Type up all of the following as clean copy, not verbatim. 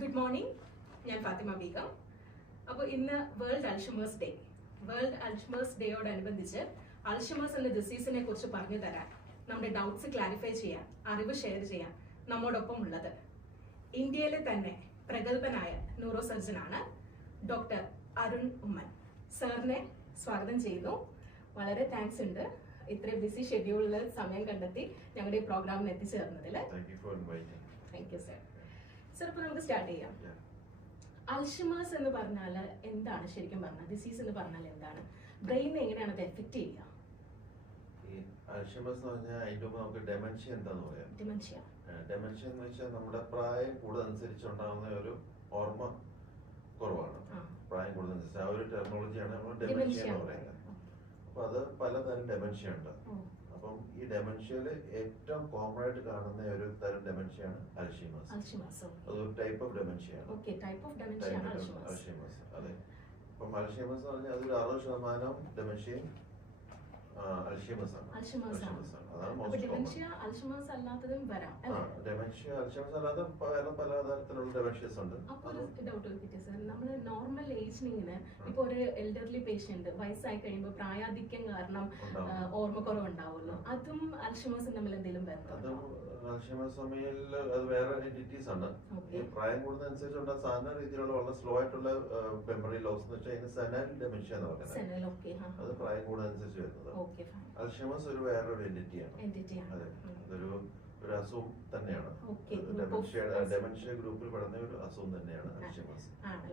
Good morning. ഞാൻ ഫാത്തിമ ബീഗം. അപ്പോൾ ഇന്ന് world Alzheimer's day. World Alzheimer's ഡേയോടനുബന്ധിച്ച് അൽഷിമേഴ്സ് എന്ന ഡിസീസിനെ കുറിച്ച് പറഞ്ഞു തരാൻ, നമ്മുടെ ഡൗട്ട്സ് ക്ലാരിഫൈ ചെയ്യാൻ, അറിവ് ഷെയർ ചെയ്യാൻ നമ്മോടൊപ്പം ഉള്ളത് ഇന്ത്യയിലെ തന്നെ പ്രഗത്ഭനായ ന്യൂറോ സർജനാണ് ഡോക്ടർ അരുൺ ഉമ്മൻ. സാറിനെ സ്വാഗതം ചെയ്യുന്നു. വളരെ താങ്ക്സ് ഉണ്ട് ഇത്രയും ബിസി ഷെഡ്യൂളിൽ സമയം കണ്ടെത്തി ഞങ്ങളുടെ ഈ പ്രോഗ്രാമിന് എത്തിച്ചേർന്നതിൽ. Thank you sir. സർ, ഇപ്പോൾ നമുക്ക് സ്റ്റാർട്ട് ചെയ്യാം. അൽഷിമേഴ്സ് എന്ന് പറഞ്ഞാൽ എന്താണ്? ശരിക്കും പറഞ്ഞാൽ ഡിസീസ് എന്ന് പറഞ്ഞാൽ എന്താണ്? ബ്രെയിനെ എങ്ങനെയാണ് അത് എഫക്ട് ചെയ്യുക? അൽഷിമേഴ്സ് എന്ന് പറഞ്ഞാൽ അതിന്റെ നമുക്ക് ഡെമൻഷ്യ എന്താന്ന് പറയാം. ഡെമൻഷ്യ എന്ന് വെച്ചാൽ നമ്മുടെ പ്രായം കൂടുതലനുസരിച്ചുണ്ടാകുന്ന ഒരു ഓർമ്മ കുറവാണ്. പ്രായം കൂടുതലനുസരിച്ച് ആ ഒരു ടെക്നോളജിയാണ് നമ്മൾ ഡെമൻഷ്യ എന്ന് പറയുന്നത്. അപ്പൊ അത് പലതരം ഡെമൻഷ്യ ഉണ്ട്. അപ്പം ഈ ഡെമൻഷ്യയില് ഏറ്റവും കോമൺ ആയിട്ട് കാണുന്ന ഒരു തരം ഡെമൻഷ്യയാണ് അൽഷിമേഴ്സ്. അതൊരു ടൈപ്പ് ഓഫ് ഡെമൻഷ്യയാണ്. അൽഷിമേഴ്സ്. അതെ. അപ്പം അൽഷിമേഴ്സ് എന്ന് പറഞ്ഞാൽ അതൊരു 60% ഡെമൻഷ്യയും അൽഷിമേഴ്സ് ആണ്. അതാണ് മോസ്റ്റ് കോമൺ. അൽഷിമേഴ്സ് അല്ലാത്തതും വരാം. ഡെമൻഷ്യ അൽഷിമേഴ്സ് അല്ലാതെ വേറെ പലതരത്തിലുള്ള ഡെമൻഷ്യസ് ഉണ്ട്. അപ്പോൾ ഡൗട്ട് ചോദിക്കട്ടെ സർ, നമ്മൾ നോർമൽ ഏജിനിങ്ങിന് ഇപ്പൊ ഒരു എൽഡർലി പേഷ്യന്റ് വയസ്സായി കഴിയുമ്പോൾ പ്രായാധിക്യം കാരണം ഓർമ്മക്കുറവ് ഉണ്ടാവുമല്ലോ, അതും അൽഷിമേഴ്സും തമ്മിൽ എന്തെങ്കിലും അതും അൽഷിമേഴ്സ് തമ്മിൽ അത് വേറെ എൻറ്റിറ്റീസ് ആണ്. ഈ പ്രായം കൂടുന്നതനുസരിച്ചുള്ള സാധാരണ രീതിയിലുള്ള വളരെ സ്ലോ ആയിട്ടുള്ള മെമ്മറി ലോസ് എന്ന് വെച്ചാൽ അതിന് സെനൈൽ ഡെമൻഷ്യ എന്ന് പറയുന്നത്. അത് പ്രായം കൂടുന്നതനുസരിച്ച് വരുന്നത്. അൽഷിമേഴ്സ് ഒരു വേറൊരു എൻറ്റിറ്റിയാണ്. അതെ, അതൊരു അസുഖം തന്നെയാണ്. ഡെമൻഷ്യ ഗ്രൂപ്പിൽ പെടുന്ന ഒരു അസുഖം തന്നെയാണ് അൽഷിമേഴ്സ്. അതെ.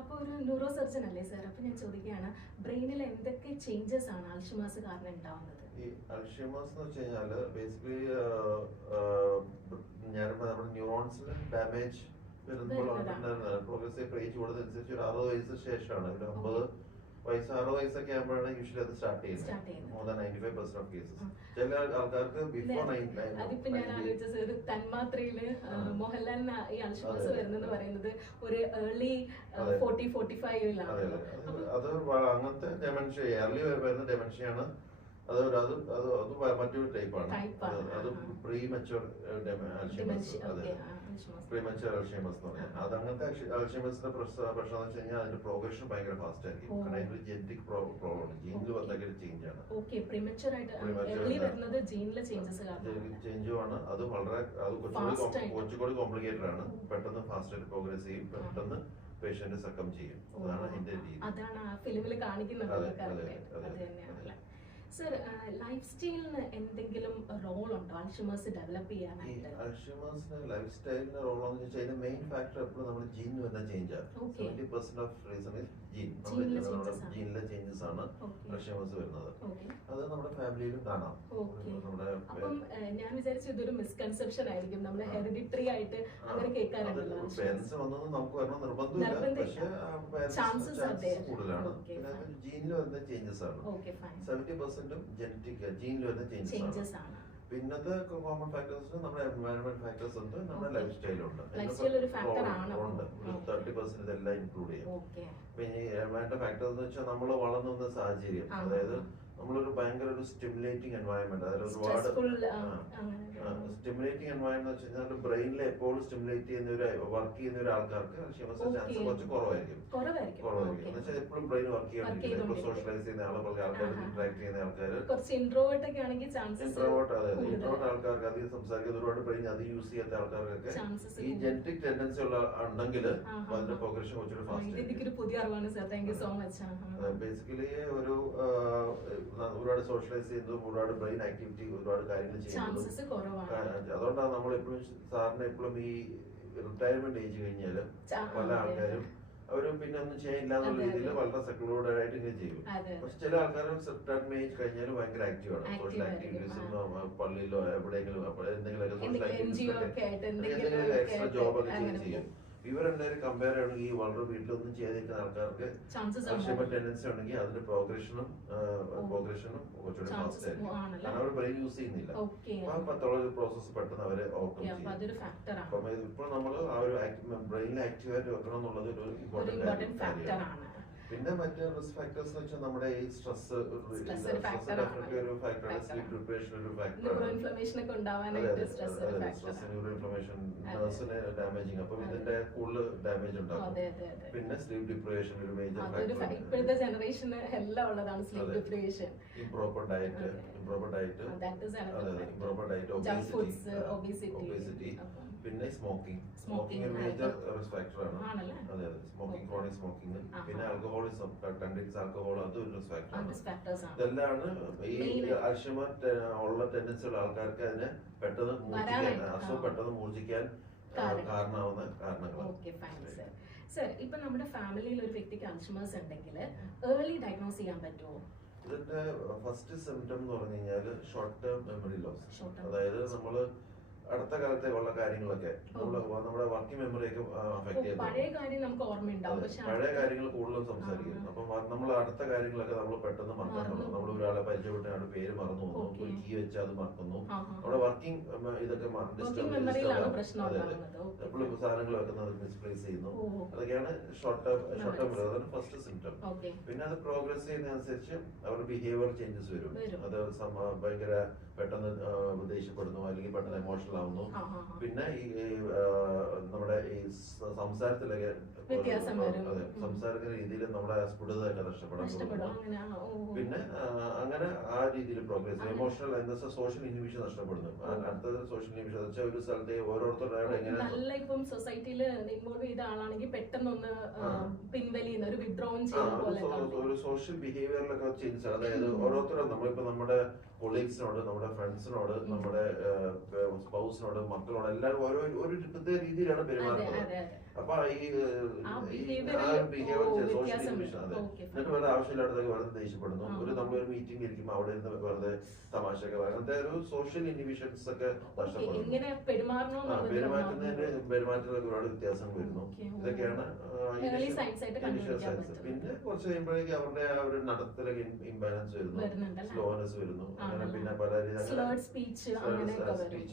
അപ്പൊ ഒരു ന്യൂറോ സർജൻ അല്ലേ സർ? അപ്പൊ ഞാൻ ചോദിക്കുകയാണ്, ബ്രെയിനിൽ എന്തൊക്കെ ചേഞ്ചസ് ആണ് അൽഷിമേഴ്സ് കാരണം ഉണ്ടാവുന്നത്? ഈ അൽഷിമേഴ്സ് എന്ന് വെച്ച് കഴിഞ്ഞാല് ബേസിക്കലി നമ്മുടെ ന്യൂറോൺസിന് ഡാമേജ് പ്രോഗ്രസീവ് ഏജ് കൂടുന്നതനുസരിച്ച് ഒരു 60 വയസ്സിന് ശേഷമാണ്. ഒരു 50 വയസ്സ് 60 വയസ്സൊക്കെ ആകുമ്പോഴാണ് യൂഷ്വലി അത് സ്റ്റാർട്ട് ചെയ്യുന്നത്. More than 95% of cases. ചില ആൾക്കാർക്ക് ബിഫോർ അതിപ്പോ ഞാൻ ആലോചിച്ചത് തന്മാത്രയില് മോഹൻലാലിന് ഈ അൽഷിമേഴ്സ് വരുന്നത് പറയുന്നത് ഒരു ഏർലി 40-45-ലാണ്. അത് അങ്ങനത്തെ ഡെമൻഷ്യ ഏർലി വരുന്ന ഡെമൻഷ്യയാണ്. അത് മറ്റൊരു ടൈപ്പാണ്. അത് പ്രീമച്വർ അൽഷിമേഴ്സ്. അതെ, പ്രീമച്വർ അൽഷിമേഴ്സ് എന്ന് പറഞ്ഞാൽ അത് അങ്ങനത്തെ അൽഷിമേഴ്സിന്റെ പ്രശ്നം എന്ന് വെച്ച് കഴിഞ്ഞാൽ അതിന്റെ പ്രോഗ്രഷൻ ഭയങ്കര ഫാസ്റ്റ് ആയിരിക്കും. കാരണം അതിന്റെ ജെനറ്റിക് പ്രോബ്ലം ആണ്, ജീനിൽ വന്നൊക്കെ ചേഞ്ച് ആണ്. ചേഞ്ചുമാണ്. അത് വളരെ കുറച്ചുകൂടി കോംപ്ലിക്കേറ്റഡ് ആണ്. പെട്ടെന്ന് ഫാസ്റ്റ് ആയിട്ട് പ്രോഗ്രസ് ചെയ്യും, പെട്ടെന്ന് പേഷ്യന്റ് സക്കം ചെയ്യും. അതാണ് അതിന്റെ രീതി. അതാണ് ആ ഫിലിമിൽ കാണിക്കുന്നത്. സർ, ലൈഫ് സ്റ്റൈലിന് എന്തെങ്കിലും റോൾ ഉണ്ടോ അൽഷിമേഴ്സ് ഡെവലപ്പ് ചെയ്യാനായിട്ട്? അൽഷിമേഴ്സിന് ലൈഫ് സ്റ്റൈലിന് റോൾ എന്ന് വെച്ചാൽ അതിന്റെ മെയിൻ ഫാക്ടർ എപ്പോഴും നമ്മുടെ ജീനിൽ വരുന്ന ചേഞ്ച് ആണ്. 70% ഓഫ് റീസൺ ജീനിലെ ചേഞ്ചസ് ആണ് അൽഷിമേഴ്സ് വരുന്നത്. അത് നമ്മുടെ ഫാമിലിയിലും കാണാം. അപ്പം ഞാൻ വിചാരിച്ചു ഇതൊരു മിസ്കൺസെപ്ഷൻ ആയിരിക്കും, നമ്മുടെ ഹെറിഡിറ്ററി ആയിട്ട് അങ്ങനെ കേൾക്കാറുണ്ടല്ലോ. പേരൻസ് വന്നത് നമുക്ക് വരണം നിർബന്ധമില്ല, പക്ഷേ കൂടുതലാണ്. ജീനിൽ വരുന്ന ചേഞ്ചസ് ആണ്. 70% ജനറ്റിക് ജീനിൽ വരുന്ന ചേഞ്ചസ് ആണ്. പിന്നത്തെ കോമൺ ഫാക്ടേഴ്സ് നമ്മുടെ എൻവയറൺമെന്റ് ഫാക്ടേഴ്സ് ഉണ്ട്, നമ്മുടെ ലൈഫ് സ്റ്റൈലുണ്ട്. 30% ഇതെല്ലാം ഇൻക്ലൂഡ് ചെയ്യും. പിന്നെ എൻവയറൺമെന്റ് ഫാക്ടേഴ്സ് എന്ന് വെച്ചാൽ നമ്മൾ വളർന്നു വന്ന സാഹചര്യം, അതായത് നമ്മളൊരു ഭയങ്കര ഒരു സ്റ്റിമുലേറ്റിംഗ് എൻവയറൺമെന്റ്, അതായത് ഒരുപാട് സ്റ്റിമുലേറ്റിംഗ് എൻവയറൺമെന്റ് വെച്ച് കഴിഞ്ഞാൽ ബ്രെയിനിൽ എപ്പോഴും സ്റ്റിമുലേറ്റ് ചെയ്യുന്ന ഒരു വർക്ക് ചെയ്യുന്ന ഒരു ആൾക്കാർക്ക് അൽഷിമേഴ്സ് ചാൻസ് കുറച്ച് കുറവായിരിക്കും. എന്ന് വെച്ചാൽ എപ്പോഴും ബ്രെയിൻ വർക്ക് ചെയ്യണം. സോഷ്യലൈസ് ചെയ്യുന്ന ആൾക്കാർ, ഇന്ററാക്ട് ചെയ്യുന്ന ആൾക്കാർ, ഇൻട്രോവേർട്ട് ആൾക്കാർക്ക്, അധികം സംസാരിക്കുന്ന ഒരുപാട് ബ്രെയിൻ അധികം യൂസ് ചെയ്യാത്ത ആൾക്കാർക്കൊക്കെ ഈ ജനറ്റിക് ടെൻഡൻസി ഉണ്ടെങ്കിൽ അതിന്റെ പ്രോഗ്രഷൻ കുറച്ചുകൂടി ഫാസ്റ്റ്. പുതിയ അറിവാണ് sir, thank you so much. Basically ഒരു ഒരുപാട് സോഷ്യലൈസ് ചെയ്യുന്നു, ഒരുപാട് ബ്രെയിൻ ആക്ടിവിറ്റി, ഒരുപാട് കാര്യങ്ങൾ ചെയ്യുന്നു. അതുകൊണ്ടാണ് നമ്മൾ എപ്പോഴും സാറിന് എപ്പോഴും ഈ റിട്ടയർമെന്റ് ഏജ് കഴിഞ്ഞാല് പല ആൾക്കാരും അവര് പിന്നെ ഒന്നും ചെയ്യില്ല എന്നുള്ള രീതിയിൽ വളരെ സെക്യൂർഡ് ആയിട്ട് ഇങ്ങനെ ചെയ്യും. പക്ഷെ ചില ആൾക്കാർ സർട്ടൻ ഏജ് കഴിഞ്ഞാലും ഭയങ്കര ആക്റ്റീവ് ആണ്. സോഷ്യൽ ആക്ടിവിറ്റീസും പള്ളിയിലോ എവിടെയെങ്കിലും എന്തെങ്കിലും എക്സ്ട്രാ ജോബ് ഒക്കെ ചെയ്യും. ഇവർ രണ്ടുപേരും കമ്പയർ ചെയ്യണമെങ്കിൽ ഈ വളരെ വീട്ടിലൊന്നും ചെയ്യാതിരിക്കുന്ന ആൾക്കാർക്ക് അൽഷിമേഴ്സ് ടെൻഡൻസി ഉണ്ടെങ്കിൽ അതിന്റെ പ്രോഗ്രഷനും കുറച്ചുകൂടി ഫാസ്റ്റ് ആയിരിക്കും. കാരണം അവർ ബ്രെയിൻ യൂസ് ചെയ്യുന്നില്ല. അപ്പൊ പത്തോളം പ്രോസസ് പെട്ടെന്ന് അവരെ ഓവർകം ചെയ്യും. അപ്പം ഇപ്പോൾ നമ്മൾ ആ ഒരു ബ്രെയിനിൽ ആക്റ്റീവ് ആയിട്ട് വെക്കണം എന്നുള്ളത് ഒരു ഇമ്പോർട്ടന്റ് കാര്യമാണ്. പിന്നെ മറ്റേ റിസ്ക് ഫാക്ടേഴ്സ് എന്ന് വെച്ചാൽ നമ്മുടെ ഈ സ്ട്രെസ് ഒരു ഫാക്ടറാണ്, സ്ലീപ്പ് ഡിപ്രേഷൻ ഒരു ഫാക്ടറാണ്, ഇൻഫ്ലമേഷൻ ഒക്കെ ഉണ്ടാവാനായിട്ട് സ്ട്രെസ് ഒരു ഫാക്ടറാണ്. ന്യൂറോ ഇൻഫ്ലമേഷൻ നർവ്സിനെ ഡാമേജിങ്, അപ്പം ഇതിന്റെ കൂടുതൽ ഡാമേജ് ഉണ്ടാകും. പിന്നെ സ്ലീപ്പ് ഡിപ്രേഷൻ ഒരു മേജർ ഫാക്ടർ. ഇപ്പോഴത്തെ ജനറേഷന് എല്ലാം ഉള്ളതാണ് sleep depression. Improper diet, improper diet, obesity, പിന്നെ സ്മോക്കിംഗ് ഒരു മേജർ റിസ്ക് ഫാക്ടറാണ്. അതെ, സ്മോക്കിംഗ്, ക്രോണിക് സ്മോക്കിംഗ്, പിന്നെ ആൽക്കഹോളിസം, കണ്ടിന്യൂസ് ആൽക്കഹോൾ, അതും ഒരു റിസ്ക് ഫാക്ടറാണ്. ഇതെല്ലാം ഈ അൾഷിമർ ഉള്ള ടെൻഡൻസി ഉള്ള ആൾക്കാർക്ക് അതിനെ പെട്ടെന്ന് മൂർച്ഛിക്കാൻ, അസുഖം പെട്ടെന്ന് മൂർച്ഛിക്കാൻ കാരണമാവുന്ന കാരണങ്ങൾ. സർ, ഇപ്പൊ നമ്മുടെ ഫാമിലിയിൽ ഒരു വ്യക്തിക്ക് അൾഷിമേഴ്സ് ഉണ്ടെങ്കിൽ ഏർലി ഡയഗ്നോസ് ചെയ്യാൻ പറ്റുമോ? ഇതിന്റെ ഫസ്റ്റ് സിംറ്റം എന്ന് പറഞ്ഞു കഴിഞ്ഞാൽ ഷോർട്ട് ടേം മെമ്മറി ലോസ്. അതായത് നമ്മള് അടുത്ത കാലത്തേക്കുള്ള കാര്യങ്ങളൊക്കെ നമ്മുടെ വർക്കിംഗ് മെമ്മറിയൊക്കെ അഫക്ട് ചെയ്യുന്നു. പഴയ കാര്യങ്ങൾ കൂടുതലും സംസാരിക്കും. അപ്പം നമ്മൾ അടുത്ത കാര്യങ്ങളൊക്കെ നമ്മൾ പെട്ടെന്ന് മറക്കാൻ തുടങ്ങും. നമ്മൾ ഒരാളെ പരിചയപ്പെട്ട ആളുടെ പേര് മറന്നു പോകുന്നു, ഒരു കീ വെച്ചാൽ അത് മറക്കുന്നു. നമ്മുടെ വർക്കിംഗ് ഇതൊക്കെ എപ്പോഴും സാധനങ്ങൾ വെക്കുന്നത് മിസ്പ്ലേസ് ചെയ്യുന്നു. അതൊക്കെയാണ് ഷോർട്ട് ടേം അതാണ് ഫസ്റ്റ് സിംറ്റം. പിന്നെ അത് പ്രോഗ്രസ് ചെയ്യുന്നതനുസരിച്ച് അവരുടെ ബിഹേവിയർ ചേഞ്ചസ് വരും. അത് ഭയങ്കര പെട്ടെന്ന് ദേഷ്യപ്പെടുന്നു, അല്ലെങ്കിൽ പെട്ടെന്ന് എമോഷണൽ ആവുന്നു. പിന്നെ ഈ നമ്മുടെ ഈ സംസാരത്തിലൊക്കെ സംസാരിക്കുന്ന രീതിയിൽ നമ്മുടെ സ്ഫുടതയൊക്കെ നഷ്ടപ്പെടാൻ തുടങ്ങും. പിന്നെ അങ്ങനെ ആ രീതിയിൽ പ്രോഗ്രസ്, ഇമോഷണൽ എന്താ സോഷ്യൽ ഇൻഹിബിഷൻ നഷ്ടപ്പെടുന്നു. അടുത്തത് സോഷ്യൽ ഇൻഹിബിഷൻ എന്ന് വെച്ചാൽ ഒരു സ്ഥലത്തെ ഓരോരുത്തരുടെ എങ്ങനെ ഇപ്പം സൊസൈറ്റിയിൽ ഇൻവോൾവ് ചെയ്ത ആളാണെങ്കിൽ പെട്ടെന്നൊന്ന് പിൻവലിയുന്ന ഒരു സോഷ്യൽ ബിഹേവിയറിലൊക്കെ ചേഞ്ച്. അതായത് ഓരോരുത്തരും നമ്മളിപ്പോ നമ്മുടെ കൊളീഗ്സിനോട്, നമ്മുടെ ഫ്രണ്ട്സിനോട്, നമ്മുടെ സ്പൗസിനോട്, മക്കളോട് എല്ലാവരും ഒരു പ്രത്യേക രീതിയിലാണ് പെരുമാറുന്നത്. അപ്പൊ ഈ ബിഹേവിയർ സോഷ്യൽ ഇൻഹിബിഷൻ. അതെ, എന്നിട്ട് വേറെ ആവശ്യമില്ലാത്തതൊക്കെ വെറുതെ ദേഷ്യപ്പെടുന്നു. നമ്മളൊരു മീറ്റിംഗ് ഇരിക്കുമ്പോൾ അവിടെ നിന്ന് വെറുതെ തമാശയൊക്കെ അങ്ങനത്തെ ഒരു സോഷ്യൽ ഇൻഹിബിഷൻസ് ഒക്കെ നഷ്ടപ്പെടുന്നു. പെരുമാറ്റത്തിലൊക്കെ ഒരുപാട് വ്യത്യാസം വരുന്നു. ഇതൊക്കെയാണ് ഇനീഷ്യൽ സൈൻസ്. പിന്നെ കുറച്ച് കഴിയുമ്പോഴേക്കും അവരുടെ ആ ഒരു നടത്തലൊക്കെ ഇംബാലൻസ് വരുന്നു, സ്ലോനെസ് വരുന്നു, അങ്ങനെ പിന്നെ പല സ്പീച്ച്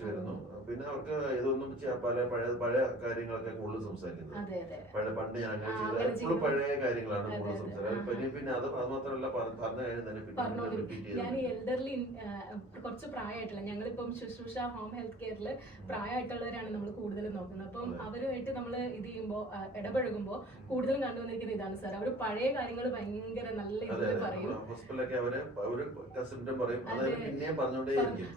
വരുന്നു. പിന്നെ അവർക്ക് ഇതൊന്നും പഴയ കാര്യങ്ങളൊക്കെ കൂടുതൽ സംസാരിക്കുന്നത്. പണ്ട് ഞാൻ അങ്ങനെ ചെയ്ത എപ്പോഴും പഴയ കാര്യങ്ങളാണ് കൂടുതൽ സംസാരിക്കുന്നത്. പിന്നെ അത് മാത്രമല്ല പറഞ്ഞ കാര്യം തന്നെ പിന്നെ റിപ്പീറ്റ് ചെയ്തു. കുറച്ച് പ്രായമായിട്ടുള്ള ഞങ്ങളിപ്പം ശുശ്രൂഷ ഹോം ഹെൽത്ത് കെയറിൽ പ്രായമായിട്ടുള്ളവരാണ് നമ്മൾ കൂടുതലും നോക്കുന്നത്. അപ്പം അവരുമായിട്ട് നമ്മൾ ഇത് ചെയ്യുമ്പോൾ ഇടപഴകുമ്പോൾ കൂടുതലും കണ്ടുവന്നിരിക്കുന്ന ഇതാണ് സാർ. അവർ പഴയ കാര്യങ്ങൾ ഭയങ്കര നല്ല രീതിയിൽ പറയും. ഹോസ്പിറ്റലൊക്കെ അവര് സിംറ്റം പറയും, പിന്നെയും പറഞ്ഞുകൊണ്ടേയിരിക്കും.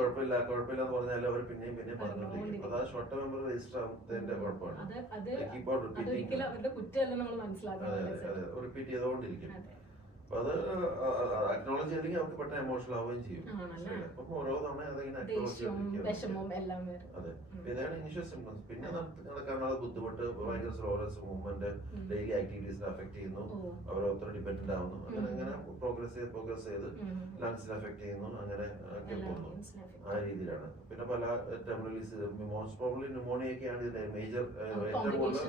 കുഴപ്പമില്ല എന്ന് പറഞ്ഞാൽ അവർ പിന്നെയും പറഞ്ഞുകൊണ്ടിരിക്കും. അതാ ഷോർട്ട് ടേം മെമ്മറി രജിസ്റ്റർ ആവുന്നതിന്റെ കുഴപ്പമാണ്. അതൊരിക്കലും അവരുടെ കുറ്റമല്ല നമ്മൾ മനസ്സിലാക്കുന്നത്. റിപ്പീറ്റ് ചെയ്തുകൊണ്ടിരിക്കും. അപ്പൊ അത് അക്നോളജ് ചെയ്തെങ്കിൽ അവർക്ക് പെട്ടെന്ന് എമോഷണൽ ആവുകയും ചെയ്യും. അപ്പൊ ഓരോ തവണ അതിങ്ങനെ അതെ, ഇതാണ് ഇനിഷ്യൽ സിംപ്റ്റംസ്. പിന്നെ നടക്കാനുള്ള ബുദ്ധിമുട്ട്, ഭയങ്കര സ്ലോനെസ്, മൂവ്മെന്റ്, ഡെയിലി ആക്ടിവിറ്റീസിനെ അഫക്ട് ചെയ്യുന്നു, അവരോരുത്തർ ഡിപെൻഡന്റ് ആവുന്നു. അങ്ങനെ പ്രോഗ്രസ് ചെയ്ത് ലങ്സിനെ അഫക്ട് ചെയ്യുന്നു. അങ്ങനെ ഒക്കെ പോകുന്നു. ആ രീതിയിലാണ്. പിന്നെ പല ടെമ്പറലീസ്, മോസ്റ്റ് പ്രോബബ്ലി ന്യൂമോണിയൊക്കെയാണ് ഇതിന്റെ മേജർ ഏറ്റവും കൂടുതൽ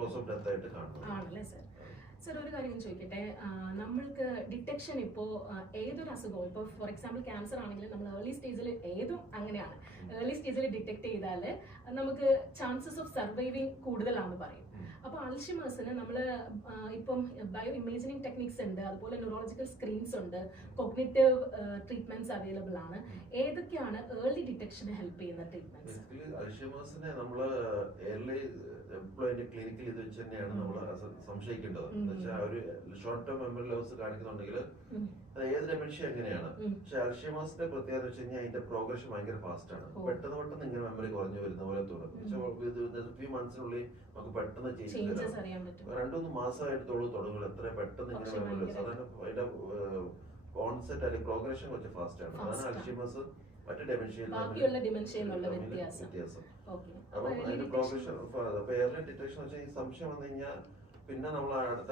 കോസ് ഓഫ് ഡെത്ത് ആയിട്ട് കാണുന്നത്. സർ, ഒരു കാര്യം ചോദിക്കട്ടെ, നമ്മൾക്ക് ഡിറ്റക്ഷൻ ഇപ്പോൾ ഏതൊരു അസുഖവും, ഇപ്പോൾ ഫോർ എക്സാമ്പിൾ ക്യാൻസർ ആണെങ്കിലും നമ്മൾ ഏർലി സ്റ്റേജിൽ ഏതും അങ്ങനെയാണ്, ഏർലി സ്റ്റേജിൽ ഡിറ്റക്ട് ചെയ്താൽ നമുക്ക് ചാൻസസ് ഓഫ് സർവൈവിങ് കൂടുതലാണെന്ന് പറയും. അപ്പോൾ അൾഷിമേഴ്സിന് നമ്മൾ ഇപ്പം ബയോ ഇമേജിനിങ് ടെക്നിക്സ് ഉണ്ട്, അതുപോലെ ന്യൂറോളജിക്കൽ സ്ക്രീൻസ് ഉണ്ട്, കോഗ്നിറ്റീവ് ട്രീറ്റ്മെന്റ്സ് അവൈലബിൾ ആണ്. ഏതൊക്കെയാണ് ഏർലി ഡിറ്റക്ഷന് ഹെൽപ്പ് ചെയ്യുന്ന ട്രീറ്റ്മെന്റ്സ്? അൾഷിമേഴ്സിനെ നമ്മൾ ഏർലി ക്ലിനിക്കിൽ ഇത് വെച്ച് തന്നെയാണ് നമ്മൾ സംശയിക്കേണ്ടത്. ഒരു ഷോർട്ട് ടേം മെമ്മറി ലോസ് കാണിക്കുന്നുണ്ടെങ്കിൽ അത് ഏത് ഡെമെൻഷ്യ എങ്ങനെയാണ്. പക്ഷെ അൾഷിമേഴ്സിന്റെ പ്രത്യേകത വെച്ച് കഴിഞ്ഞാൽ അതിന്റെ പ്രോഗ്രഷൻ ഭയങ്കര ഫാസ്റ്റ് ആണ്. പെട്ടെന്ന് ഇങ്ങനെ മെമ്മറി കുറഞ്ഞു വരുന്ന പോലെ തോന്നും. ഫ്യൂ മന്ത്സിനുള്ളിൽ നമുക്ക് പെട്ടെന്ന് ചേഞ്ച് തരാം. 2-3 മാസമായിട്ട് തുടങ്ങും എത്ര പെട്ടെന്ന് ഇങ്ങനെ മെമ്മറി ലോസ്. അതാണ് അതിന്റെ കോൺസെപ്റ്റ് അല്ലെങ്കിൽ പ്രോഗ്രഷൻ കുറച്ച് ഫാസ്റ്റ് ആണ്. അതാണ് അൾഷിമേഴ്സ് മറ്റു ഡിമെൻഷ്യയിലുള്ള വ്യത്യാസം. അപ്പൊ അതിന്റെ പ്രോഗ്രഷൻ ഏർലി ഡിറ്റക്ഷൻ വെച്ചാൽ ഈ സംശയം വന്നു കഴിഞ്ഞാൽ പിന്നെ നമ്മൾ അടുത്ത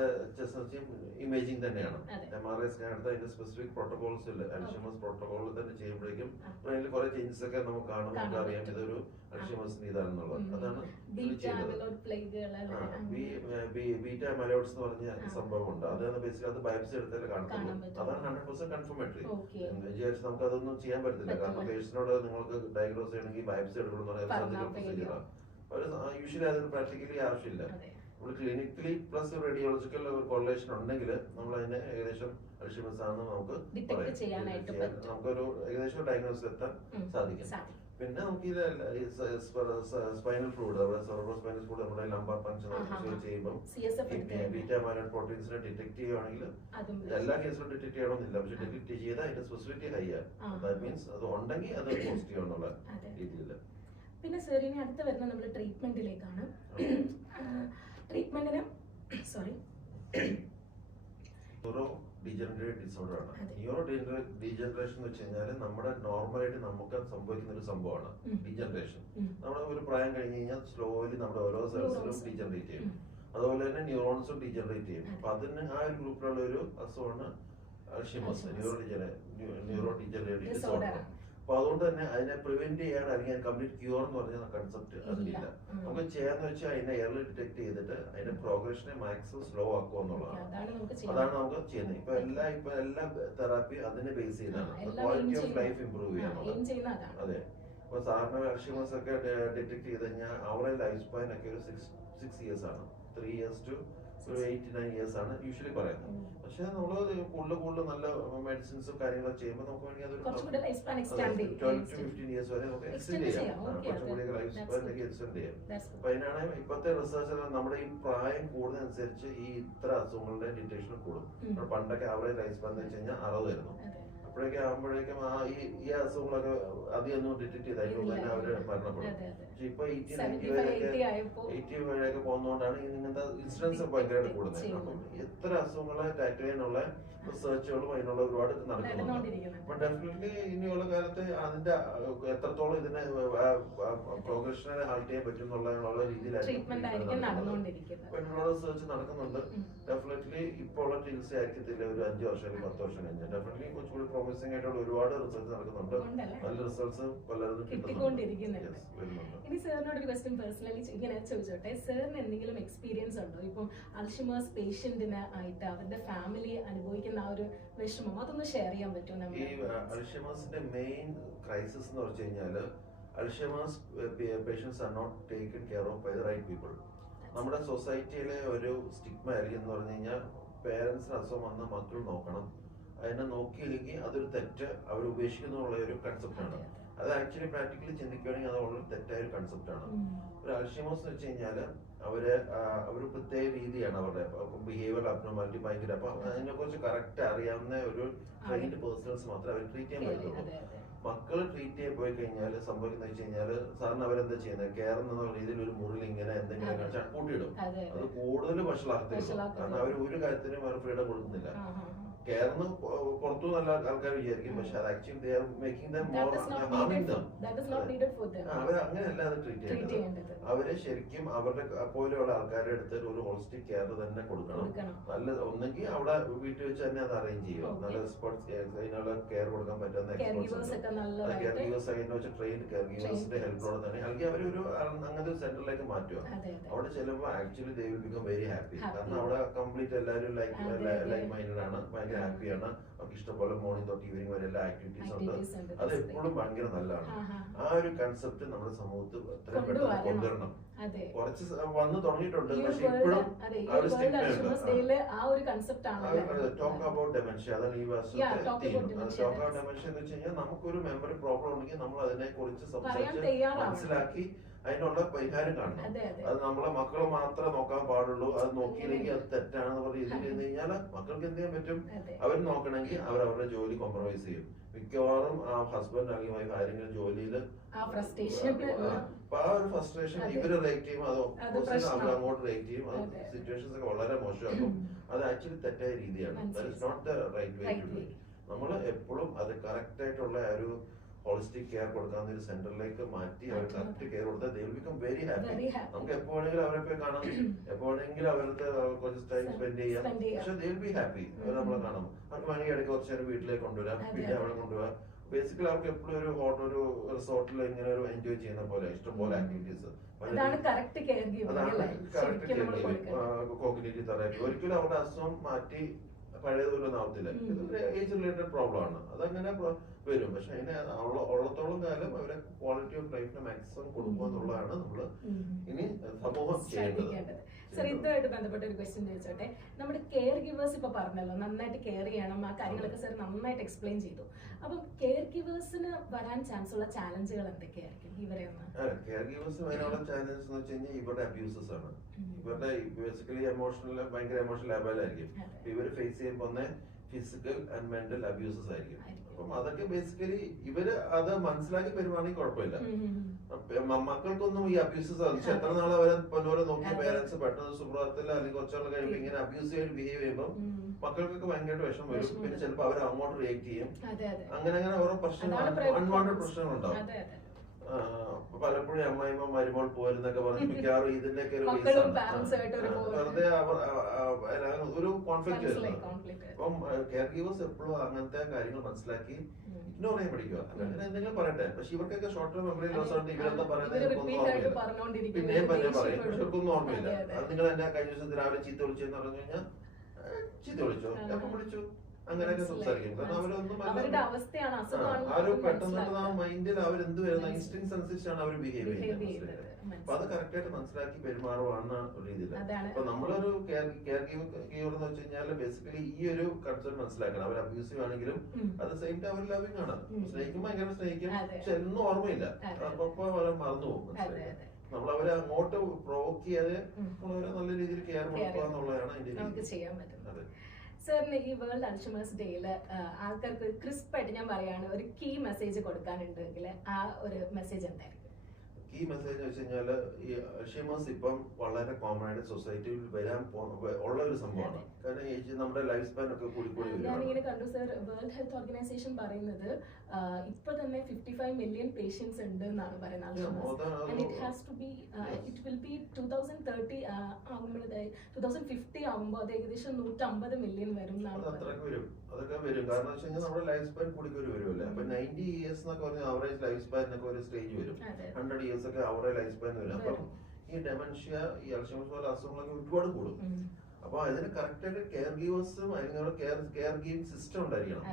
ഇമേജിംഗ് തന്നെയാണ്. MRI സ്കാൻ എടുത്ത് അതിന്റെ സ്പെസിഫിക് പ്രോട്ടോകോൾസ് ഇല്ല. അൾഷിമേഴ്സ് പ്രോട്ടോകോളിൽ തന്നെ ചെയ്യുമ്പോഴേക്കും ബ്രെയിനിൽ കുറെ ചേഞ്ചസ് ഒക്കെ നമുക്ക് കാണും. നമുക്ക് അറിയാം ഇതൊരു അൾഷിമേഴ്സിന്റെ ഇതാണെന്നുള്ളത്. അതാണ് ബീറ്റ അമലോയ്ഡ്സ് എന്ന് പറഞ്ഞ സംഭവമുണ്ട്. അതാണ് ബേസിക്കലി അത് ബയോപ്സി എടുത്താൽ കാണുന്നുള്ളൂ. അതാണ് 100% കൺഫർമേറ്ററി. വിചാരിച്ച് നമുക്ക് അതൊന്നും ചെയ്യാൻ പറ്റത്തില്ല. കാരണം പേഷ്യനോട് നിങ്ങൾക്ക് ഡയഗ്നോസ് ചെയ്യണമെങ്കിൽ ബയോപ്സി എടുക്കണമെന്ന് പറഞ്ഞാൽ യൂഷ്വലി അതിന് പ്രാക്ടിക്കലി ആവശ്യമില്ല. നമ്മൾ ക്ലിനിക്കലി പ്ലസ് റേഡിയോളജിക്കൽ കോറിലേഷൻ ഉണ്ടെങ്കിൽ നമ്മൾ അതിനെ ഏകദേശം അൽഷിമേഴ്സ് ആണെന്ന് നമുക്ക് നമുക്കൊരു ഏകദേശം ഡയഗ്നോസിൽ എത്താൻ സാധിക്കും. പിന്നെ നമുക്ക് ഈ സ്പൈനൽ ഫ്ലൂയിഡ്, നമ്മുടെ സെറിബ്രോ സ്പൈനൽ ഫ്ലൂയിഡ്, നമ്മുടെ ലംബാർ പങ്ക്ചർ ചെയ്യുമ്പോൾ ബീറ്റ മൈലോയിഡ് പ്രോട്ടീൻസിനെ ഡിറ്റക്ട് ചെയ്യുകയാണെങ്കിൽ എല്ലാ കേസിലും ഡിറ്റക്ട് ചെയ്യണമെന്നില്ല, പക്ഷെ ഡിറ്റക്ട് ചെയ്താൽ അതിന്റെ സ്പെസിഫിറ്റി ഹൈ ആണ്. ദാറ്റ് മീൻസ് അത് ഉണ്ടെങ്കിൽ അത് പോസിറ്റീവ് എന്നുള്ള രീതിയിൽ. പിന്നെ സാർ ഇനി അടുത്ത് വരുന്ന നമ്മൾ ട്രീറ്റ്മെന്റിലേക്കാണ്. ട്രീറ്റ്മെന്റിന് ന്യൂറോ ഡീജനറേറ്റീവ് ഡിസോർഡർ ആണ്. ന്യൂറോ ഡീജനറേഷൻ എന്ന് വെച്ച് കഴിഞ്ഞാൽ നമ്മുടെ നോർമലായിട്ട് നമുക്ക് സംഭവിക്കുന്ന ഒരു സംഭവമാണ് ഡീജനറേഷൻ. നമ്മുടെ ഒരു പ്രായം കഴിഞ്ഞ് കഴിഞ്ഞാൽ സ്ലോലി നമ്മുടെ ഓരോ സെൽസിലും ഡീജനറേറ്റ് ചെയ്യും. അതുപോലെ തന്നെ ന്യൂറോൺസും ഡീജനറേറ്റ് ചെയ്യും. അപ്പൊ അതിന് ആ ഒരു ഗ്രൂപ്പിലുള്ള ഒരു അസുഖമാണ് അൽഷിമേഴ്സ്, ന്യൂറോ ഡീജനറേറ്റീവ് ഡിസോർഡർ. അപ്പൊ അതുകൊണ്ട് തന്നെ അതിനെ പ്രിവെന്റ് ചെയ്യാൻ അല്ലെങ്കിൽ കംപ്ലീറ്റ് ക്യൂർ എന്ന് പറഞ്ഞ കൺസെപ്റ്റ് അതിലില്ല. നമുക്ക് ചെയ്യാന്ന് വെച്ചാൽ അതിനെ എയർലി ഡിറ്റക്ട് ചെയ്തിട്ട് അതിന്റെ പ്രോഗ്രഷനെ മാക്സിമം സ്ലോ ആക്കുക എന്നുള്ളതാണ്. അതാണ് നമുക്ക് ചെയ്യുന്നത്. ഇപ്പൊ എല്ലാ തെറാപ്പി അതിനെ ബേസ് ചെയ്താണ്, ക്വാളിറ്റി ഓഫ് ലൈഫ് ഇംപ്രൂവ് ചെയ്യാനുള്ളത്. അതെ. അപ്പൊ സാധാരണ അൽഷിമേഴ്സ് ഒക്കെ ഡിറ്റക്ട് ചെയ്ത് കഴിഞ്ഞാൽ അവരുടെ ലൈഫ് സ്പാൻ ഒക്കെ ഒരു 6 years ആണ്. 3 years to 8 to 9 years ആണ് യൂഷ്വലി പറയുന്നത്. പക്ഷെ നമ്മള് കൂടുതൽ നല്ല മെഡിസിൻസും കാര്യങ്ങളൊക്കെ ചെയ്യുമ്പോൾ നമുക്ക് വേണമെങ്കിൽ അതൊരു 12 to 15 years വരെ നമുക്ക് എക്സ്റ്റെൻഡ് ചെയ്യാം. കുറച്ചും കൂടി ലൈഫ് സ്പാനിലേക്ക് എക്സ്റ്റെൻഡ് ചെയ്യാം. അപ്പൊ അതിനാണ് ഇപ്പോഴത്തെ റിസർച്ച് നമ്മുടെ ഈ പ്രായം കൂടുന്നതനുസരിച്ച് ഈ ഇത്ര അസുഖങ്ങളുടെ ഡിറ്റക്ഷൻ കൂടും. പണ്ടൊക്കെ ആവറേജ് ലൈഫ് സ്പാൻ എന്ന് വെച്ച് കഴിഞ്ഞാൽ 60 ആയിരുന്നു. ആകുമ്പോഴേക്കും ഈ അസുഖങ്ങളൊക്കെ അധികം ഡിറ്റക്ട് ചെയ്തായിരിക്കും തന്നെ അവര് മരണപ്പെടും. പക്ഷെ ഇപ്പൊ 80 വരെയൊക്കെ പോകുന്നതുകൊണ്ടാണ് ഇങ്ങനത്തെ ഇൻസിഡൻസ് ഭയങ്കരമായിട്ട് കൂടുന്നത്. അപ്പം എത്ര അസുഖങ്ങളെ ടാക്കിൾ ചെയ്യാനുള്ള റിസർച്ചുകളും അതിനുള്ള ഒരുപാട് നടക്കുന്നുണ്ട്. അപ്പൊ ഡെഫിനറ്റ്ലി ഇനിയുള്ള കാലത്ത് അതിന്റെ എത്രത്തോളം ഇതിനെ പ്രോഗ്രഷനെ ഹാൾട്ട് ചെയ്യാൻ പറ്റും എന്നുള്ള രീതിയിലായിരിക്കും റിസർച്ച് നടക്കുന്നുണ്ട്. ഡെഫിനറ്റ്ലി ഇപ്പോൾ ഉള്ള ചികിത്സ ആയിരിക്കത്തില്ല ഒരു 5 വർഷം അല്ലെങ്കിൽ 10 വർഷം കഴിഞ്ഞാൽ. ഡെഫിനറ്റ്ലി കുറച്ചുകൂടി പ്രോമിസിംഗ് ആയിട്ടുള്ള ഒരുപാട് റിസർച്ച് നടക്കുന്നുണ്ട്. നല്ല റിസൾട്ട്സ് പലരും കിട്ടിക്കൊണ്ടിരിക്കുന്നുണ്ട്. ഇനി സാറിനോട് ഒരു ക്വസ്റ്റ്യൻ പേഴ്സണലി ഇങ്ങനെ ചോദിച്ചോട്ടെ, സാറിന് എന്തെങ്കിലും എക്സ്പീരിയൻസ് ഉണ്ടോ ഇപ്പം അൽഷിമേഴ്സ് പേഷ്യന്റിന് ആയിട്ട് അവരുടെ ഫാമിലി അനുഭവിക്കുന്ന ആ ഒരു വിഷമം അതൊന്ന് ഷെയർ ചെയ്യാൻ പറ്റുമോ? ഈ അൽഷിമേഴ്സിന്റെ മെയിൻ ക്രൈസിസ് എന്ന് പറഞ്ഞു കഴിഞ്ഞാല് Alzheimer's patients are not taken care of by the right people. നമ്മുടെ സൊസൈറ്റിയിലെ ഒരു സ്റ്റിഗ്മ ആയിരിക്കും എന്ന് പറഞ്ഞു കഴിഞ്ഞാൽ പേരൻസിന് അസുഖം വന്ന മക്കൾ നോക്കണം, അതിനെ നോക്കിയില്ലെങ്കിൽ അതൊരു തെറ്റ്, അവർ ഉപേക്ഷിക്കുന്നുള്ള ഒരു കൺസെപ്റ്റാണ്. അത് ആക്ച്വലി പ്രാക്ടിക്കലി ചിന്തിക്കുകയാണെങ്കിൽ അത് വളരെ തെറ്റായ ഒരു കൺസെപ്റ്റാണ്. ഒരു അൽഷിമേഴ്സ് എന്ന് വെച്ച് കഴിഞ്ഞാല് അവര് പ്രത്യേക രീതിയാണ് അവരുടെ ബിഹേവിയർ അബ്നോർമാലിറ്റി ഭയങ്കര. അപ്പൊ അതിനെ കുറിച്ച് കറക്റ്റ് അറിയാവുന്ന ഒരു ട്രെയിൻഡ് പേഴ്സൺസ് മാത്രമേ അവർ ട്രീറ്റ് ചെയ്യാൻ പറ്റുള്ളൂ. മക്കൾ ട്രീറ്റ് ചെയ്യാൻ പോയി കഴിഞ്ഞാൽ സംഭവിക്കുന്ന വെച്ച് കഴിഞ്ഞാൽ സാറിന് അവരെന്താ ചെയ്യുന്നത്, കെയർ എന്നുള്ള രീതിയിൽ ഒരു മുറിൽ ഇങ്ങനെ എന്തെങ്കിലും ചട്ടൂട്ടിയിടും. അത് കൂടുതൽ വഷളാക്കത്തില്ല. കാരണം അവർ ഒരു കാര്യത്തിനും അവർ ഫ്രീഡം കൊടുക്കുന്നില്ല. കെയർന്ന് പുറത്തു നല്ല ആൾക്കാർ വിചാരിക്കും, പക്ഷെ അത് ആക്ച്വലി അവർ അങ്ങനെയല്ല അത് ട്രീറ്റ് ചെയ്യേണ്ടത്. അവരെ ശരിക്കും അവരുടെ പോലെയുള്ള ആൾക്കാരുടെ അടുത്ത് ഒരു ഹോളിസ്റ്റിക് കെയർ തന്നെ കൊടുക്കണം. നല്ല ഒന്നെങ്കിൽ അവിടെ വീട്ടിൽ വെച്ച് തന്നെ അത് അറേഞ്ച് ചെയ്യുക, നല്ല എക്സ്പെർട്സ് അതിനുള്ള കെയർ കൊടുക്കാൻ പറ്റുന്ന എക്സ്പെർട്സ് കെയർ ഗീവേഴ്സ് അതിനെ വെച്ച് ട്രെയിൻ കെയർ ഗീവേഴ്സിന്റെ ഹെൽപ്പോടെ തന്നെ അല്ലെങ്കിൽ അവരൊരു അങ്ങനത്തെ സെന്ററിലേക്ക് മാറ്റുക. അവിടെ ചെല്ലുമ്പോൾ actually they will become very happy. കാരണം അവിടെ കംപ്ലീറ്റ് എല്ലാവരും ലൈക്ക് മൈൻഡഡ് ആണ്, ഭയങ്കര ഹാപ്പിയാണ്. അവർക്ക് ഇഷ്ടംപോലെ മോർണിംഗ് തൊട്ട് ഈവനിങ് വരെ എല്ലാ ആക്ടിവിറ്റീസ് ഉണ്ട്. അത് എപ്പോഴും ഭയങ്കര നല്ലതാണ്. ആ ഒരു കൺസെപ്റ്റ് നമ്മുടെ സമൂഹത്തിൽ എത്രയും പെട്ടെന്ന് കൊണ്ടുവരണം. കുറച്ച് വന്ന് തുടങ്ങിയിട്ടുണ്ട്, പക്ഷെ ഇപ്പോഴും ടോക്ക് അബൌട്ട് ഡെമൻഷ്യ, അതാണ് ഈ വർഷത്തെ തീം. ടോക്ക് അബൌട്ട് ഡെമൻഷ്യ എന്ന് വെച്ച് കഴിഞ്ഞാൽ നമുക്കൊരു മെമ്മറി പ്രോബ്ലം ഉണ്ടെങ്കിൽ നമ്മൾ അതിനെ കുറിച്ച് സംസാരിച്ച് മനസ്സിലാക്കി അതിനുള്ള പരിഹാരം കാണണം. അത് നമ്മളെ മക്കളെ മാത്രമേ നോക്കാൻ പാടുള്ളൂ, അത് നോക്കിയില്ലെങ്കിൽ അത് തെറ്റാണെന്ന് പറഞ്ഞ് ഇതിൽ നിന്ന് കഴിഞ്ഞാൽ മക്കൾക്ക് എന്ത് ചെയ്യാൻ പറ്റും? അവർ നോക്കണമെങ്കിൽ അവർ അവരുടെ ജോലി കോംപ്രമൈസ് ചെയ്യും. മിക്കവാറും ആ ഹസ്ബൻഡ് അല്ലെങ്കിൽ വൈഫ് ആരെങ്കിലും ജോലിയിൽ ആ ഒരു ഫ്രസ്ട്രേഷൻ ഇവര് റിയാക്ട് ചെയ്യും, അത് അവർ അങ്ങോട്ട് റിയാക്ട് ചെയ്യും. അത് സിറ്റുവേഷൻസ് ഒക്കെ വളരെ മോശമാക്കും. അത് ആക്ച്വലി തെറ്റായ രീതിയാണ്. That is not the right way to do it. നമ്മൾ എപ്പോഴും അത് കറക്റ്റ് ആയിട്ടുള്ള ഒരു ഹോളിസ്റ്റിക് കെയർ കൊടുക്കാവുന്ന ഒരു സെന്ററിലേക്ക് മാറ്റി അവർ കറക്റ്റ് കെയർ കൊടുത്താൽ they will become very happy. നമുക്ക് എപ്പോ വേണമെങ്കിലും അവരെ പോയി കാണാം, എപ്പോ വേണമെങ്കിലും അവരുടെ കുറച്ച് ടൈം സ്പെൻഡ് ചെയ്യാം. പക്ഷെ ദേ വിൽ ബി ഹാപ്പി. അവർ നമ്മളെ കാണും. അവർക്ക് വേണമെങ്കിൽ ഇടയ്ക്ക് കുറച്ച് നേരം വീട്ടിലേക്ക് കൊണ്ടുവരാം, പിന്നെ അവിടെ കൊണ്ടുപോകാം. ബേസിക്കലി അവർക്ക് എപ്പോഴും ഒരു റിസോർട്ടിൽ ഇങ്ങനെ ഒരു എൻജോയ് ചെയ്യുന്ന പോലെ ഇഷ്ടംപോലെ ആക്ടിവിറ്റീസ്. കോഗ്നിറ്റീവ് തെറാപ്പി ഒരിക്കലും അവരുടെ അസുഖം മാറ്റി പഴയതുപോലെ ആവത്തില്ല. ഇതൊരു ഏജ് റിലേറ്റഡ് പ്രോബ്ലം ആണ്, അതങ്ങനെ വരും. പക്ഷെ അതിനെ ഉള്ളത്തോളം കാലം അവരെ ക്വാളിറ്റി ഓഫ് ലൈഫിന് മാക്സിമം കൊടുക്കുക എന്നുള്ളതാണ് നമ്മള് ഇനി സമൂഹം ചെയ്യേണ്ടത്. സർ ഇതുമായിട്ട് ബന്ധപ്പെട്ട ഒരു ക്വസ്റ്റ്യൻ ചോദിച്ചോട്ടെ. നമ്മുടെ കെയർ ഗിവേഴ്സ് ഇപ്പൊ പറഞ്ഞല്ലോ നന്നായിട്ട് കെയർ ചെയ്യണം, ആ കാര്യങ്ങളൊക്കെ സർ നന്നായിട്ട് എക്സ്പ്ലെയിൻ ചെയ്തു. അപ്പം കെയർ ഗിവേഴ്സിന് വരാൻ ചാൻസ് ഉള്ള ചാലഞ്ചുകൾ എന്തൊക്കെയായിരിക്കും ഇവരെ ഒന്ന്? കെയർ ഗിവേഴ്സ് വരാനുള്ള ചാലഞ്ചസ് എന്ന് വെച്ച് കഴിഞ്ഞാൽ ഇവരുടെ അബ്യൂസസ് ആണ്. ഇവരുടെ ബേസിക്കലി ഭയങ്കര എമോഷണൽ ലെവലായിരിക്കും. ഇവര് ഫേസ് ചെയ്യുമ്പോൾ തന്നെ ഫിസിക്കൽ ആൻഡ് മെന്റൽ അബ്യൂസസ് ആയിരിക്കും. അപ്പം അതൊക്കെ ബേസിക്കലി ഇവര് അത് മനസ്സിലാക്കി പെരുമാണെങ്കിൽ കുഴപ്പമില്ല. മക്കൾക്കൊന്നും ഈ അബ്യൂസസ് എത്ര നാളെ അവരെ പൊന്നോലെ നോക്കിയ പേരൻസ് പെട്ടെന്ന് സുപ്രഭാതത്തിൽ അല്ലെങ്കിൽ കുറച്ചുള്ള കഴിയുമ്പോൾ ഇങ്ങനെ അബ്യൂസ് ചെയ്ത് ബിഹേവ് ചെയ്യുമ്പോൾ മക്കൾക്കൊക്കെ ഭയങ്കരമായിട്ട് വിഷമം വരും. പിന്നെ ചിലപ്പോൾ അവർ അങ്ങോട്ട് റിയാക്ട് ചെയ്യും. അങ്ങനെ ഓരോ പ്രശ്നങ്ങൾ, അൺവാണ്ടഡ് പ്രശ്നങ്ങളുണ്ടാവും. പലപ്പോഴും അമ്മായിമ്മ മരുമോൾ പോരുന്നൊക്കെ പറഞ്ഞ് മിക്കവാറും ഇതിന്റെയൊക്കെ ഒരു വെറുതെ ഒരു കോൺഫ്ലിക്ട് വരുന്നത്. അപ്പം കെയർ ഗീവേഴ്സ് എപ്പോഴും അങ്ങനത്തെ കാര്യങ്ങൾ മനസ്സിലാക്കി ഇഗ്നോർ ചെയ്യാൻ പഠിക്കുക. അങ്ങനെ എന്തെങ്കിലും പറയട്ടെ. പക്ഷെ ഇവർക്കൊക്കെ ഷോർട്ട് ടേം മെമ്മറി ലോസ് ഉണ്ട്. ഇവരെന്താ പറയുന്നത് പിന്നെയും പറയും. പക്ഷെ ഇവർക്കൊന്നും ഓർമ്മയില്ല. നിങ്ങൾ എന്നെ കഴിഞ്ഞ ദിവസം രാവിലെ ചീത്ത വിളിച്ചെന്ന് പറഞ്ഞു കഴിഞ്ഞാൽ ചീത്ത വിളിച്ചോ, എപ്പം വിളിച്ചു, അങ്ങനെയൊക്കെ സംസാരിക്കും. കാരണം അവരൊന്നും പെട്ടെന്ന് ആ മൈൻഡിൽ അവരെന്ത് വരുന്ന ഇൻസ്റ്റിങ്സ് അനുസരിച്ചാണ് അവർ ബിഹേവ് ചെയ്യുന്നത്. അപ്പൊ അത് കറക്റ്റ് ആയിട്ട് മനസ്സിലാക്കി പെരുമാറുവാണ് രീതിയിൽ. അപ്പൊ നമ്മളൊരു കെയർ ഗീവർ എന്ന് വെച്ച് കഴിഞ്ഞാൽ ബേസിക്കലി ഈ ഒരു കൺസെപ്റ്റ് മനസ്സിലാക്കണം. അവർ അബ്യൂസീവ് ആണെങ്കിലും അത് സെയിം ടൈം അവർ ലവിങ് ആണ്. സ്നേഹിക്കുമ്പോൾ ഭയങ്കര സ്നേഹിക്കും. പക്ഷെ ഒന്നും ഓർമ്മയില്ല. അപ്പൊ അവരെ മറന്നുപോകും. നമ്മളവരെ അങ്ങോട്ട് പ്രൊവോക്ക് ചെയ്യാതെ നമ്മളവരെ നല്ല രീതിയിൽ കെയർ കൊടുക്കുക എന്നുള്ളതാണ് നമുക്ക് ചെയ്യാൻ പറ്റുന്നത്. സാറിന് ഈ വേൾഡ് അൽഷിമേഴ്സ് ഡേയില് ആൾക്കാർക്ക് ഒരു ക്രിസ്പായിട്ട് ഞാൻ പറയാണ് ഒരു കീ മെസ്സേജ് കൊടുക്കാനുണ്ടെങ്കിൽ ആ ഒരു മെസ്സേജ് എന്തായിരിക്കും? കീ മെസ്സേജ് വെച്ച് കഴിഞ്ഞാല് ഈ അൽഷിമേഴ്സ് ഇപ്പം വളരെ കോമൺ ആയിട്ട് സൊസൈറ്റിയിൽ വരാൻ ഉള്ള ഒരു സംഭവമാണ്. കാരണം നമ്മുടെ ലൈഫ് സ്പാൻ ഒക്കെ കൂടി ഞാനിങ്ങനെ കണ്ടു സർ, വേൾഡ് ഹെൽത്ത് ഓർഗനൈസേഷൻ പറയുന്നത് ഇപ്പൊ തന്നെ 55 മില്യൺ പേഷ്യൻസ് ഉണ്ട് എന്നാണ് പറയുന്നത്. ഇറ്റ് വിൽ ബി 2030 2050 ആകുമ്പോൾ അത് ഏകദേശം 150 മില്യൺ വരും. അതൊക്കെ വരും. കാരണം വെച്ച് കഴിഞ്ഞാൽ നമ്മുടെ ലൈഫ് സ്പാൻ കൂടി വരുമല്ലേ. അപ്പൊ 90 ഇയേഴ്സ് എന്നൊക്കെ പറഞ്ഞാൽ ആവറേജ് ലൈഫ് സ്പാൻ ഒരു സ്റ്റേജ് വരും. 100 ഇയേഴ്സ് ഒക്കെ ആവറേജ് ലൈഫ് സ്പാൻ വരും. അപ്പം ഈ ഡെമൻഷ്യ, ഈ അൽഷിമേഴ്സ് പോലെ അസുഖങ്ങളൊക്കെ ഒരുപാട് കൂടും. അപ്പൊ അതിന് കറക്റ്റ് ആയിട്ട് കെയർ ഗീവേഴ്സും അല്ലെങ്കിൽ കെയർ ഗീവിംഗ് സിസ്റ്റം ഉണ്ടായിരിക്കണം.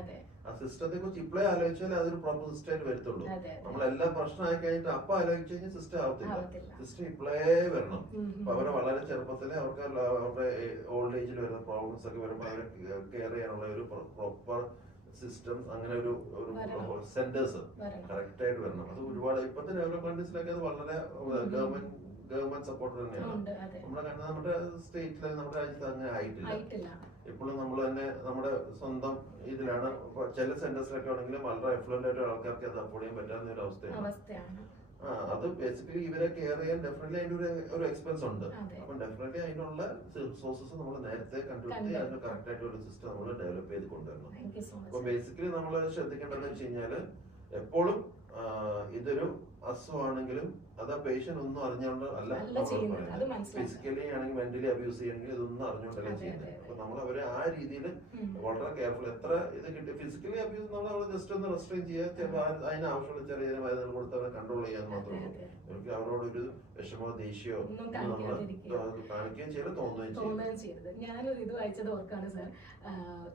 ആ സിസ്റ്റത്തെ കുറിച്ച് ഇപ്പോഴേ ആലോചിച്ചാൽ അതൊരു പ്രോപ്പർ സിസ്റ്റം ആയിട്ട് വരത്തുള്ളൂ. നമ്മളെല്ലാം പ്രശ്നമായി കഴിഞ്ഞിട്ട് അപ്പൊ ആലോചിച്ചു കഴിഞ്ഞാൽ സിസ്റ്റം ആവത്തില്ല. സിസ്റ്റം ഇപ്പോഴേ വരണം. അപ്പൊ അവരെ വളരെ ചെറുപ്പത്തിലെ അവർക്ക് അവരുടെ ഓൾഡ് ഏജിൽ വരുന്ന പ്രോബ്ലംസ് ഒക്കെ വരുമ്പോൾ അവരെ കെയർ ചെയ്യാനുള്ള ഒരു പ്രോപ്പർ സിസ്റ്റം, അങ്ങനെ ഒരു സെന്റേഴ്സ് കറക്റ്റ് ആയിട്ട് വരണം. അത് ഒരുപാട് ഇപ്പത്തെ ഡെവലപ്മെന്റ് കൺട്രീസിലൊക്കെ അത് വളരെ ഗവൺമെന്റ് സപ്പോർട്ട് തന്നെയാണ്. നമ്മുടെ സ്റ്റേറ്റിൽ നമ്മുടെ രാജ്യത്ത് അങ്ങനെ ആയിട്ടില്ല. ഇപ്പോഴും നമ്മൾ തന്നെ നമ്മുടെ സ്വന്തം ഇതിലാണ്. ചില സെന്റേഴ്സിലൊക്കെ ആണെങ്കിലും വളരെ എഫ്ലുവന്റ് ആയിട്ട് ആൾക്കാർക്ക് അത് അഫോർഡ് ചെയ്യാൻ പറ്റാവുന്ന ഒരു അവസ്ഥയാണ്. അത് ബേസിക്കലി ഇവരെ കെയർ ചെയ്യാൻ ഡെഫിനറ്റ്ലി അതിന്റെ ഒരു എക്സ്പെൻസ് ഉണ്ട്. അപ്പൊ ഡെഫിനറ്റ്ലി അതിനുള്ള സോഴ്സസ് നമ്മൾ നേരത്തെ കണ്ടുപിടിച്ച് അതിന് കറക്റ്റ് ആയിട്ട് ഒരു സിസ്റ്റം നമ്മൾ ഡെവലപ്പ് ചെയ്ത് കൊണ്ടുവരണം. അപ്പൊ ബേസിക്കലി നമ്മൾ ശ്രദ്ധിക്കേണ്ടതെന്ന് വെച്ച് കഴിഞ്ഞാല് എപ്പോഴും ഇതൊരു അസുഖമാണെങ്കിലും അത് ആ പേഷ്യന്റ് ഒന്നും അറിഞ്ഞുകൊണ്ട് അല്ല ഫിസിക്കലി ആണെങ്കിൽ മെന്റലി അബ്യൂസ് ചെയ്യണമെങ്കിൽ ഇതൊന്നും അറിഞ്ഞുകൊണ്ടല്ല ചെയ്യുന്നത്. അപ്പൊ നമ്മൾ അവരെ ആ രീതിയിൽ വളരെ കെയർഫുൾ. എത്ര ഇത് കിട്ടി ഫിസിക്കലി അബ്യൂസ് നമ്മൾ ജസ്റ്റ് ഒന്ന് റെസ്ട്രെയിൻ ചെയ്യുക, ചിലപ്പോൾ അതിന് ആവശ്യമുള്ള ചെറിയ മരുന്നുകൾ കൊടുത്ത് അവരെ കൺട്രോൾ ചെയ്യാൻ മാത്രമേ ഉള്ളൂ. അവർക്ക് അവരോടൊരു വിഷമോ ദേഷ്യമോ നമ്മൾ കാണിക്കുകയും ചെയ്യരുത്, തോന്നുകയും ചെയ്യരുത്. ഞാനൊരു ഇത് വായിച്ചത് ഓർക്കാണ് സാർ,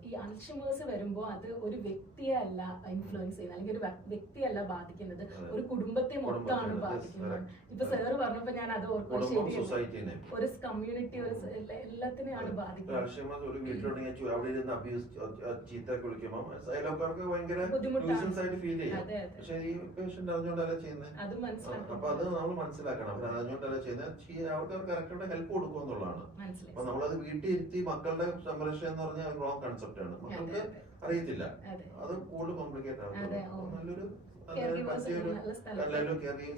ഈ അൽഷിമേഴ്സ് വരുമ്പോ അത് ഒരു വ്യക്തിയെ അല്ല ഇൻഫ്ലുവൻസ് ചെയ്യുന്നത്, അല്ലെങ്കിൽ ഒരു വ്യക്തിയല്ല ബാധിക്കുന്നത്, ഒരു കുടുംബത്തെ മൊത്തമാണ് ബാധിക്കുന്നത്. ഇപ്പൊ സാറ് പറഞ്ഞപ്പോ ഞാൻ അത് ഓർക്കും, ശരിയാണ്, ഒരു കമ്മ്യൂണിറ്റി, ഒരു എല്ലാത്തിനെയാണ് ബാധിക്കുന്നത്. ഒരു വീട്ടിലുണ്ടെങ്കിൽ അവിടെ ഇരുന്ന് അബ്യൂസ് ചീത്ത വിളിക്കുമ്പോൾ അയൽക്കാർക്ക് ഭയങ്കര ന്യൂസൻസ് ആയിട്ട് ഫീൽ ചെയ്യും. പക്ഷെ ഈ പേഷ്യന്റ് അറിഞ്ഞുകൊണ്ടല്ല ചെയ്യുന്നത്. അപ്പൊ അത് നമ്മൾ മനസ്സിലാക്കണം. അവർ അറിഞ്ഞുകൊണ്ടല്ല ചെയ്യുന്നത്, അവർക്ക് കറക്റ്റ് ഹെൽപ്പ് കൊടുക്കുക എന്നുള്ളതാണ്. അപ്പൊ നമ്മളത് വീട്ടിൽ ഇരുത്തി മക്കളുടെ സംരക്ഷണം എന്ന് പറഞ്ഞാൽ റോങ് കൺസെപ്റ്റ് ആണ്. മക്കൾക്ക് അറിയത്തില്ല, അത് കൂടുതൽ കോംപ്ലിക്കേറ്റ് ആണ്. നല്ലൊരു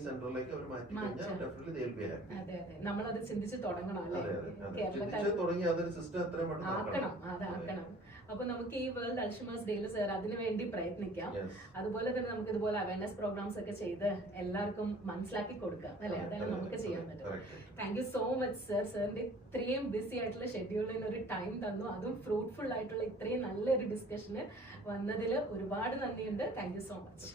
സെന്ററിലേക്ക് അവർ മാറ്റി കഴിഞ്ഞാൽ ഡെഫിനറ്റ്ലി നമ്മളത് ചിന്തിച്ച് തുടങ്ങണം, തുടങ്ങി അതൊരു സിസ്റ്റം എത്രയും പെട്ടെന്ന്. അപ്പൊ നമുക്ക് ഈ വേൾഡ് അൽഷിമേഴ്സ് ഡേയിൽ സാർ അതിനു വേണ്ടി പ്രയത്നിക്കാം. അതുപോലെ തന്നെ നമുക്ക് ഇതുപോലെ അവയർനെസ് പ്രോഗ്രാംസ് ഒക്കെ ചെയ്ത് എല്ലാവർക്കും മനസ്സിലാക്കി കൊടുക്കാം, അല്ലെ? അതാണ് നമുക്ക് ചെയ്യാൻ പറ്റും. Thank you so much sir. സാറിന്റെ ഇത്രയും ബിസി ആയിട്ടുള്ള ഷെഡ്യൂളിന് ഒരു ടൈം തന്നു, അതും ഫ്രൂട്ട്ഫുൾ ആയിട്ടുള്ള ഇത്രയും നല്ലൊരു ഡിസ്കഷന് വന്നതിൽ ഒരുപാട് നന്ദിയുണ്ട്. Thank you so much.